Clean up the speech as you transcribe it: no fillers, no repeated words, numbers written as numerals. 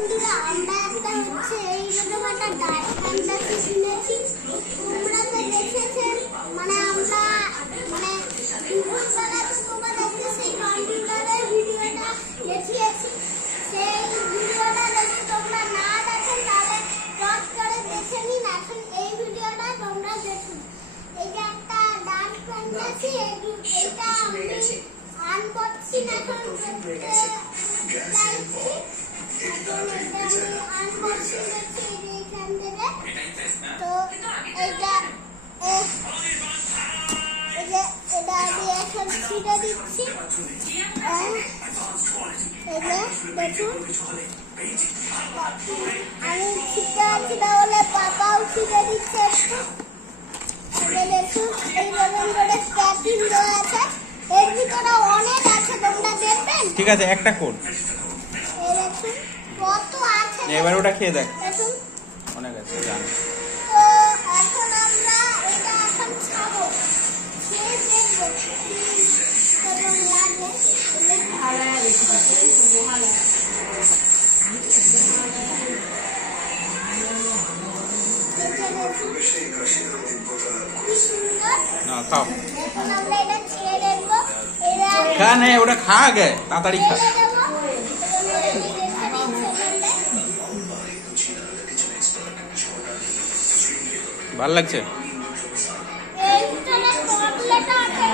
বন্ধুরা আমরা একটা হচ্ছে এইরকম একটা ডার্ক ফ্যান্টাসি শুনেছি। তোমরা তো দেখেছেন, মানে আমরা মানে দুপুরবেলা তো তোমাদেরকে সেই কম্পিউটারের ভিডিওটা দেখিয়েছি। সেই ভিডিওটা যদি তোমরা না দেখেন তাহলে পজ করে দেখে নিন। এখন এই ভিডিওটা তোমরা দেখুন। এই যে একটা ডার্ক ফ্যান্টাসি, এটা আমি আনবক্সিং এখন করতে চাইছি। তো এটা আমি এখন ছিঁড়ে দিচ্ছি। দেখুন আমি ছিঁড়ে আছি না বলে পাপাও ছিঁড়ে দিচ্ছে একটু। দেখুন এইরকম করে প্যাকিং দেওয়া আছে, এর ভিতরে অনেক আছে, তোমরা দেখবেন। ঠিক আছে, একটা কোড কত আছে এবার ওটা খেয়ে দেখ। দেখুন অনেক আছে জানি। তো এখন আমরা এটা এখন খাবো, খেয়ে দেখবো কেমন লাগে। কি সুন্দর। না খাও, এখন আমরা এটা খেয়ে দেখবো। খা নে, ওটা খা আগে, তাড়াতাড়ি খা। ভাল লাগছে। এই ভিতরে চকলেট আছে।